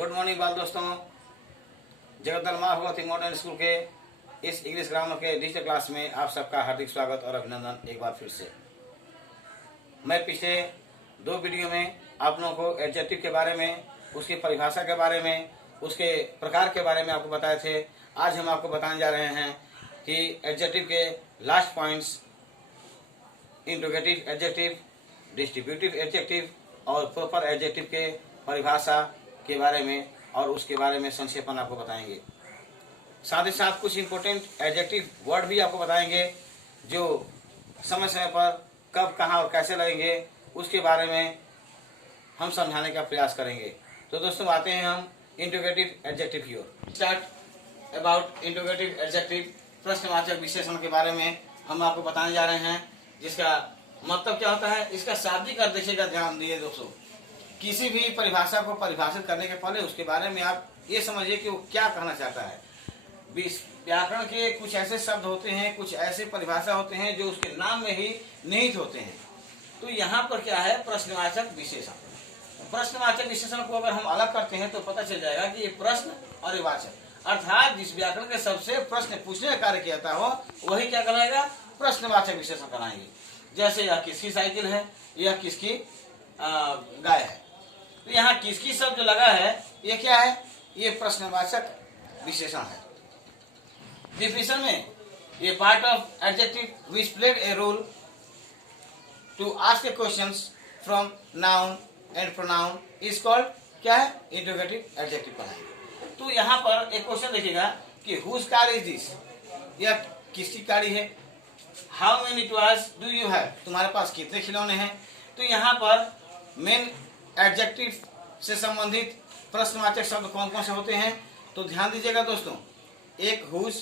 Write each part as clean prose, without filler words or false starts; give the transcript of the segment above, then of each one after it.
Good morning बाल दोस्तों। जगतल माँ भगवती मॉडर्न स्कूल के इस इंग्लिश ग्रामर के डिजिटल क्लास में आप सबका हार्दिक स्वागत और अभिनंदन। एक बार फिर से मैं पिछले 2 वीडियो में आप लोगों को एडजेक्टिव के बारे में, उसकी परिभाषा के बारे में, उसके प्रकार के बारे में आपको बताए थे। आज हम आपको बताने जा रहे हैं कि एडजेक्टिव के last points, interrogative adjective, distributive adjective और प्रॉपर एडजेक्टिव के परिभाषा के बारे में और उसके बारे में संक्षेपण आपको बताएंगे। साथ ही साथ कुछ इंपॉर्टेंट एडजेक्टिव वर्ड भी आपको बताएंगे जो समय समय पर कब, कहाँ और कैसे लगेंगे, उसके बारे में हम समझाने का प्रयास करेंगे। तो दोस्तों आते हैं हम इंट्रोगेटिव एडजेक्टिव की ओर। Start about interrogative adjective. प्रश्नवाचक विशेषण के बारे में हम आपको बताने जा रहे हैं, जिसका मतलब क्या होता है, इसका शाब्दिक अर्थ देखिएगा, ध्यान दिए दोस्तों। किसी भी परिभाषा को परिभाषित करने के पहले उसके बारे में आप ये समझिए कि वो क्या कहना चाहता है। व्याकरण के कुछ ऐसे शब्द होते हैं, कुछ ऐसे परिभाषा होते हैं जो उसके नाम में ही निहित होते हैं। तो यहाँ पर क्या है, प्रश्नवाचक विशेषण। प्रश्नवाचक विशेषण को अगर हम अलग करते हैं तो पता चल जाएगा कि ये प्रश्न और ये वाचक, अर्थात जिस व्याकरण के सबसे प्रश्न पूछने का कार्य किया हो वही क्या कहलाएगा, प्रश्नवाचक विशेषण कहलाएंगे। जैसे यह किसकी साइकिल है, यह किसकी गाय है। तो यहाँ किसकी शब्द जो लगा है ये क्या है, ये प्रश्नवाचक विशेषण है। डिफिनेशन में ये part of adjective which played a role to ask a questions from noun and pronoun is called क्या है, इंट्रोगेटिव एडजेक्टिव कहलाएंगे। तो यहाँ पर एक क्वेश्चन देखिएगा कि हुज कार इज दिस, यह किसकी गाड़ी है। How many toys do you have, तुम्हारे पास कितने खिलौने हैं। तो यहाँ पर मेन एडजेक्टिव से संबंधित प्रश्नवाचक शब्द कौन कौन से होते हैं, तो ध्यान दीजिएगा दोस्तों। एक हुज,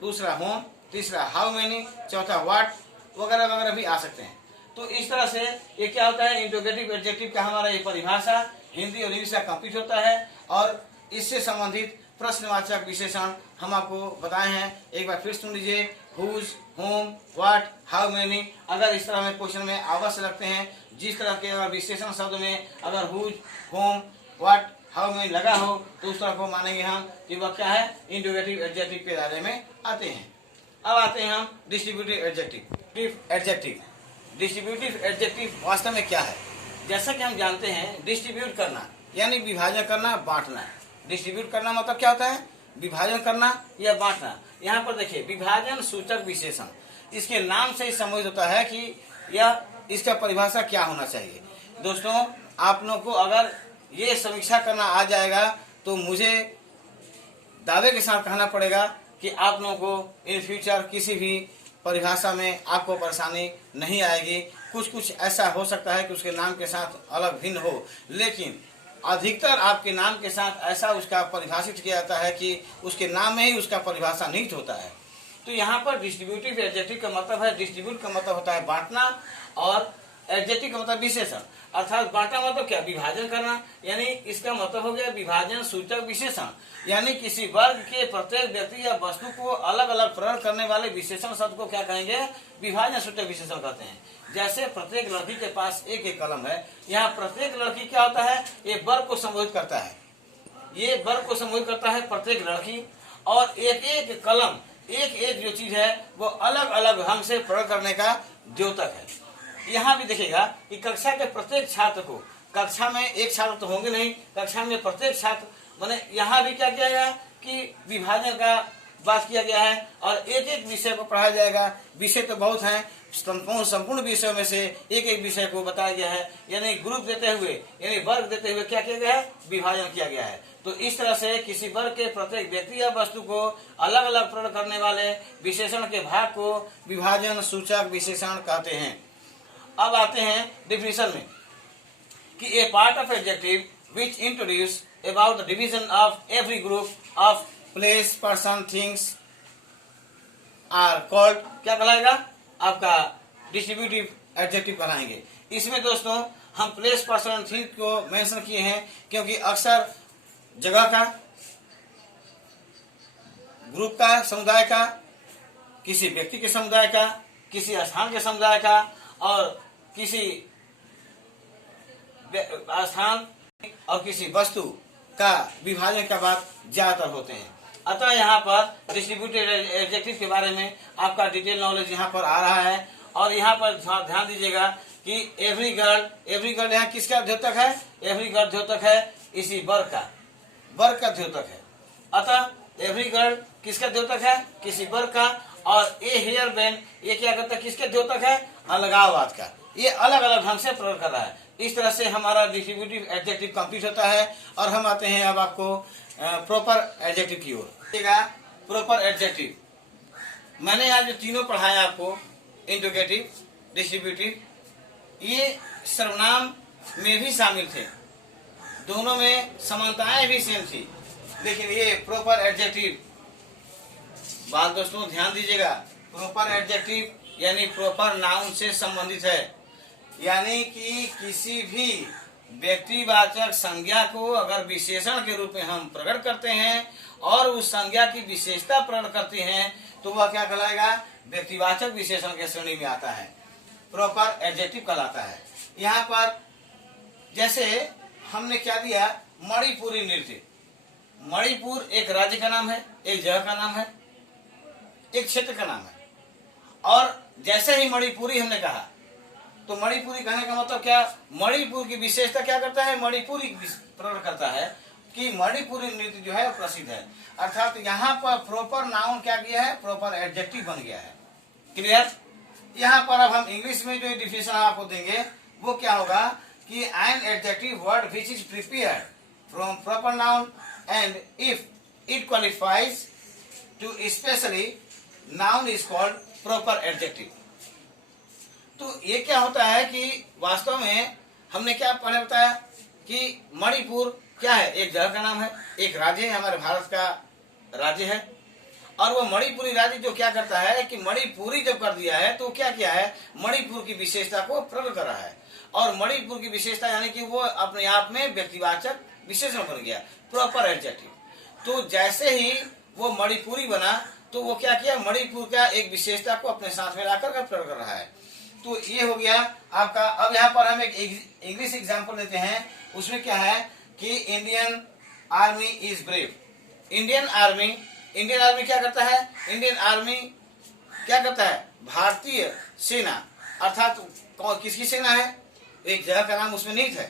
दूसरा होम, तीसरा हाउ मेनी, चौथा व्हाट वगैरह वगैरह भी आ सकते हैं। तो इस तरह से ये क्या होता है, इंट्रोगेटिव एडजेक्टिव का हमारा ये परिभाषा हिंदी और इंग्लिश का कंप्लीट होता है और इससे संबंधित प्रश्नवाचक विशेषण हम आपको बताए हैं। एक बार फिर सुन लीजिए, whose, whom, what, how many. अगर इस तरह में क्वेश्चन में अवश्य लगते हैं, जिस तरह के अगर विशेषण शब्द में अगर whose, whom, what, how many लगा हो तो उस तरह को मानेंगे हम कि वह क्या है, इंट्रोगेटिव एडजेक्टिव के दायरे में आते हैं। अब आते हैं हम डिस्ट्रीब्यूटिव एडजेक्टिव। डिस्ट्रीब्यूटिव एडजेक्टिव वास्तव में क्या है। जैसा कि हम जानते हैं, डिस्ट्रीब्यूट करना यानी विभाजन करना, बांटना। डिस्ट्रीब्यूट करना मतलब क्या होता है, विभाजन करना या बांटना। यहाँ पर देखिए, विभाजन सूचक विशेषण, इसके नाम से ही समझ होता है कि यह इसका परिभाषा क्या होना चाहिए। दोस्तों आप लोग को अगर ये समीक्षा करना आ जाएगा तो मुझे दावे के साथ कहना पड़ेगा कि आप लोगों को इन फ्यूचर किसी भी परिभाषा में आपको परेशानी नहीं आएगी। कुछ ऐसा हो सकता है कि उसके नाम के साथ अलग भिन्न हो, लेकिन अधिकतर आपके नाम के साथ ऐसा उसका परिभाषित किया जाता है कि उसके नाम में ही उसका परिभाषा निहित होता है। तो यहाँ पर डिस्ट्रीब्यूटिव एडजेक्टिव का मतलब है, डिस्ट्रीब्यूट का मतलब होता है बांटना और एडजेक्टिव का मतलब विशेषण। अर्थात बांटा मतलब क्या, विभाजन करना, यानी इसका मतलब हो गया विभाजन सूचक विशेषण। यानी किसी वर्ग के प्रत्येक व्यक्ति या वस्तु को अलग अलग प्रकट करने वाले विशेषण शब्द को क्या कहेंगे, विभाजन सूचक विशेषण कहते हैं। जैसे प्रत्येक लड़की के पास एक एक कलम है, यहाँ प्रत्येक लड़की क्या होता है, ये वर्ग को संबोधित करता है, ये वर्ग को संबोधित करता है प्रत्येक लड़की। और एक एक कलम, एक एक जो चीज है वो अलग अलग ढंग से प्रकट करने का द्योतक है। यहाँ भी देखिएगा कि कक्षा के प्रत्येक छात्र को, कक्षा में एक छात्र तो होंगे नहीं, कक्षा में प्रत्येक छात्र, माने यहाँ भी क्या किया गया कि विभाजन का बात किया गया है और एक एक विषय को पढ़ाया जाएगा। विषय तो बहुत हैं, संपूर्ण विषयों में से एक एक विषय को बताया गया है, यानी ग्रुप देते हुए, यानी वर्ग देते हुए क्या किया गया है, विभाजन किया गया है। तो इस तरह से किसी वर्ग के प्रत्येक व्यक्ति या वस्तु को अलग अलग प्रकट करने वाले विशेषण के भाग को विभाजन सूचक विशेषण कहते हैं। अब आते हैं डिफिनेशन में कि a part of adjective which introduce about the division of every group of place, person, things are called, क्या कहलाएगा, आपका डिस्ट्रीब्यूटिव एडजेक्टिव कहलाएंगे। इसमें दोस्तों हम प्लेस, पर्सन, थिंग को मेंशन किए हैं क्योंकि अक्सर जगह का, ग्रुप का, समुदाय का, किसी व्यक्ति के समुदाय का, किसी स्थान के समुदाय का और किसी स्थान और किसी वस्तु का विभाजन का बात ज्यादातर होते हैं। अतः यहाँ पर डिस्ट्रीब्यूटेड एडजेक्टिव के बारे में आपका डिटेल नॉलेज यहाँ पर आ रहा है। और यहाँ पर ध्यान दीजिएगा कि एवरी गर्ल यहाँ किसका द्योतक है? एवरी गर्ल द्योतक है इसी वर्ग का द्योतक है। अतः एवरी गर्ल किसका द्योतक है? किसी वर्ग का। और ए हेयर बैन ये क्या करता है? किसके द्योतक है? अलगाववाद का। ये अलग अलग ढंग से प्रयोग कर रहा है। इस तरह से हमारा डिस्ट्रीब्यूटिव एडजेक्टिव कंप्लीट होता है। और हम आते हैं अब आपको प्रॉपर एडजेक्टिव की ओर। प्रॉपर एडजेक्टिव मैंने आज जो तीनों पढ़ाया आपको, इंट्रोगेटिव, डिस्ट्रीब्यूटिव, ये सर्वनाम में भी शामिल थे, दोनों में समानताएं भी सेम थी। लेकिन ये प्रॉपर एडजेक्टिव, बात दोस्तों ध्यान दीजिएगा, प्रॉपर एडजेक्टिव यानी प्रॉपर नाउन से संबंधित है। यानी कि किसी भी व्यक्तिवाचक संज्ञा को अगर विशेषण के रूप में हम प्रकट करते हैं और उस संज्ञा की विशेषता प्रकट करते हैं तो वह क्या कहलाएगा? व्यक्तिवाचक विशेषण के श्रेणी में आता है, प्रॉपर एडजेक्टिव कहलाता है। यहाँ पर जैसे हमने क्या दिया, मणिपुरी नृत्य। मणिपुर एक राज्य का नाम है, एक जगह का नाम है, एक क्षेत्र का नाम है। और जैसे ही मणिपुरी हमने कहा तो मणिपुरी कहने का मतलब क्या? मणिपुर की विशेषता क्या करता है? मणिपुरी प्रकट करता है कि मणिपुरी नृत्य जो है प्रसिद्ध है। अर्थात यहाँ पर प्रॉपर नाउन क्या किया है? प्रॉपर एडजेक्टिव बन गया है। क्लियर? यहाँ पर अब हम इंग्लिश में जो डिफिनेशन आपको देंगे वो क्या होगा कि an adjective word which is prepared from proper noun and if it qualifies to specially noun is called proper adjective. तो ये क्या होता है कि वास्तव में हमने क्या पहले बताया कि मणिपुर क्या है? एक जगह का नाम है, एक राज्य है, हमारे भारत का राज्य है। और वो मणिपुरी राज्य जो क्या करता है कि मणिपुरी जब कर दिया है तो क्या किया है? मणिपुर की विशेषता को प्रकट कर रहा है। और मणिपुर की विशेषता यानी कि वो अपने आप में व्यक्तिवाचक विशेषण बन गया, प्रॉपर एडजेक्टिव। तो जैसे ही वो मणिपुरी बना तो वो क्या किया? मणिपुर का एक विशेषता को अपने साथ में लाकर प्रकट कर रहा है। तो ये हो गया आपका। अब यहाँ पर हम एक इंग्लिश एग्जाम्पल लेते हैं। उसमें क्या है कि Indian army is brave. Indian army क्या करता है? इंडियन आर्मी क्या करता है? भारतीय सेना, अर्थात किसकी सेना है? एक जगह का नाम उसमें निहित है,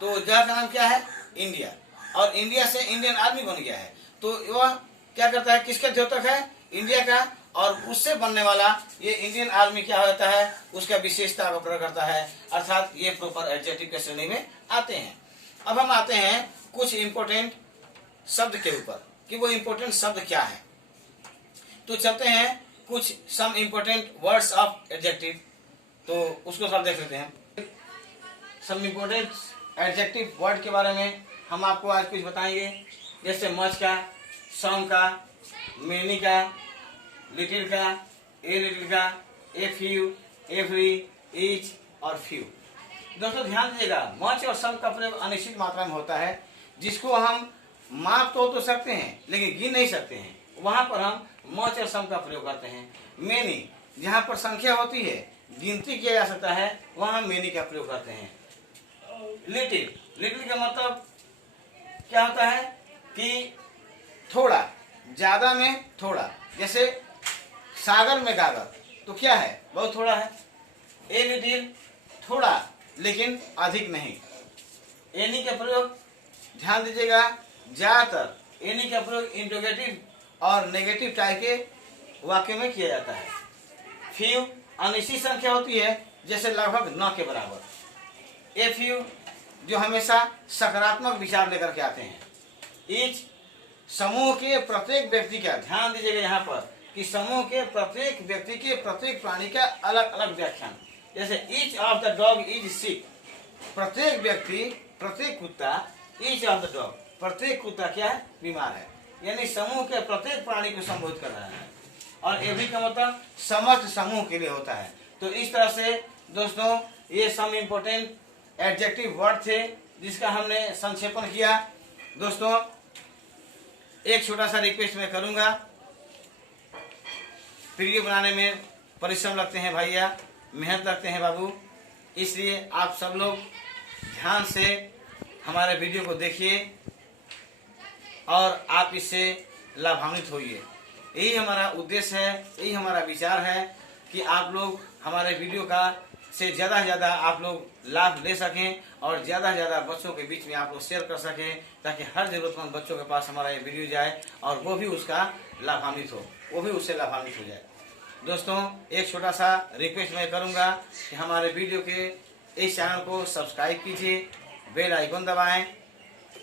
तो जगह का नाम क्या है? इंडिया। और इंडिया से इंडियन आर्मी बन गया है, तो वह क्या करता है? किसका द्योतक है? इंडिया का। और उससे बनने वाला ये इंडियन आर्मी क्या होता है? उसका विशेषता को प्रकट करता है। अर्थात ये प्रॉपर एडजेक्टिव के श्रेणी में आते हैं। अब हम आते हैं कुछ इंपोर्टेंट शब्द के ऊपर कि वो इंपोर्टेंट शब्द क्या है। तो चलते हैं कुछ सम इंपोर्टेंट वर्ड्स ऑफ एडजेक्टिव, तो उसको सब देख लेते हैं। सम इंपोर्टेंट एडजेक्टिव वर्ड के बारे में हम आपको आज कुछ बताएंगे, जैसे मच का, सम का, मेनी का, लिटिल का, ए लिटिल का, ए फ्यू, एवरी, ईच और फ्यू। दोस्तों ध्यान दीजिएगा, मच और सम का प्रयोग अनिश्चित मात्रा में होता है, जिसको हम माप तो सकते हैं लेकिन गिन नहीं सकते हैं। वहां पर हम मच और सम का प्रयोग करते हैं। मेनी, जहां पर संख्या होती है, गिनती किया जा सकता है, वहां हम मेनी का प्रयोग करते हैं। लिटिल का मतलब क्या होता है कि थोड़ा, ज्यादा में थोड़ा। जैसे सागर में गागर, तो क्या है? बहुत थोड़ा है। ए लिटिल, थोड़ा लेकिन अधिक नहीं। एनी का प्रयोग ध्यान दीजिएगा, ज्यादातर एनी का प्रयोग इंट्रोगेटिव और नेगेटिव टाइप के वाक्य में किया जाता है। फ्यू अनिश्चित संख्या होती है, जैसे लगभग न के बराबर। ए फ्यू जो हमेशा सकारात्मक विचार लेकर के आते हैं। ईच समूह के प्रत्येक व्यक्ति का, ध्यान दीजिएगा यहाँ पर कि समूह के प्रत्येक व्यक्ति के, प्रत्येक प्राणी का अलग अलग व्याख्यान। जैसे each of the dog is sick, प्रत्येक व्यक्ति, प्रत्येक कुत्ता, ईच ऑफ द डॉग, प्रत्येक कुत्ता क्या है? बीमार है। यानी समूह के प्रत्येक प्राणी को संबोधित कर रहा है। और एवरी का मतलब समस्त समूह के लिए होता है। तो इस तरह से दोस्तों ये सम इम्पोर्टेंट एडजेक्टिव वर्ड थे जिसका हमने संक्षेपण किया। दोस्तों एक छोटा सा रिक्वेस्ट मैं करूंगा, वीडियो बनाने में परिश्रम लगते हैं भैया, मेहनत लगते हैं बाबू, इसलिए आप सब लोग ध्यान से हमारे वीडियो को देखिए और आप इससे लाभान्वित होइए। यही हमारा उद्देश्य है, यही हमारा विचार है कि आप लोग हमारे वीडियो का से ज़्यादा आप लोग लाभ ले सकें और ज़्यादा बच्चों के बीच में आप लोग शेयर कर सकें, ताकि हर ज़रूरतमंद बच्चों के पास हमारा ये वीडियो जाए और वो भी उसका लाभान्वित हो, वो भी उससे लाभान्वित हो जाए। दोस्तों, एक छोटा सा रिक्वेस्ट मैं करूंगा कि हमारे वीडियो के इस चैनल को सब्सक्राइब कीजिए, बेल आइकन दबाएं,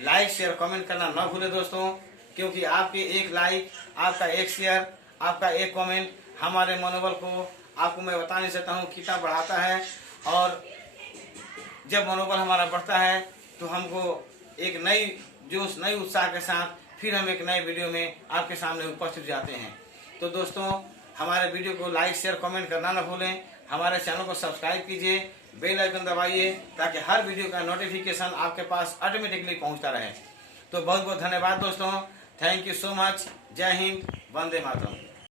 लाइक शेयर कमेंट करना ना भूलें दोस्तों, क्योंकि आपके एक लाइक, आपका एक शेयर, आपका एक कमेंट हमारे मनोबल को आपको मैं बता नहीं सकता हूँ कितना बढ़ाता है। और जब मनोबल हमारा बढ़ता है तो हमको एक नई जोश, नई उत्साह के साथ फिर हम एक नए वीडियो में आपके सामने उपस्थित जाते हैं। तो दोस्तों, हमारे वीडियो को लाइक शेयर कमेंट करना ना भूलें, हमारे चैनल को सब्सक्राइब कीजिए, बेल आइकन दबाइए, ताकि हर वीडियो का नोटिफिकेशन आपके पास ऑटोमेटिकली पहुंचता रहे। तो बहुत बहुत धन्यवाद दोस्तों, थैंक यू सो मच। जय हिंद, वंदे मातरम।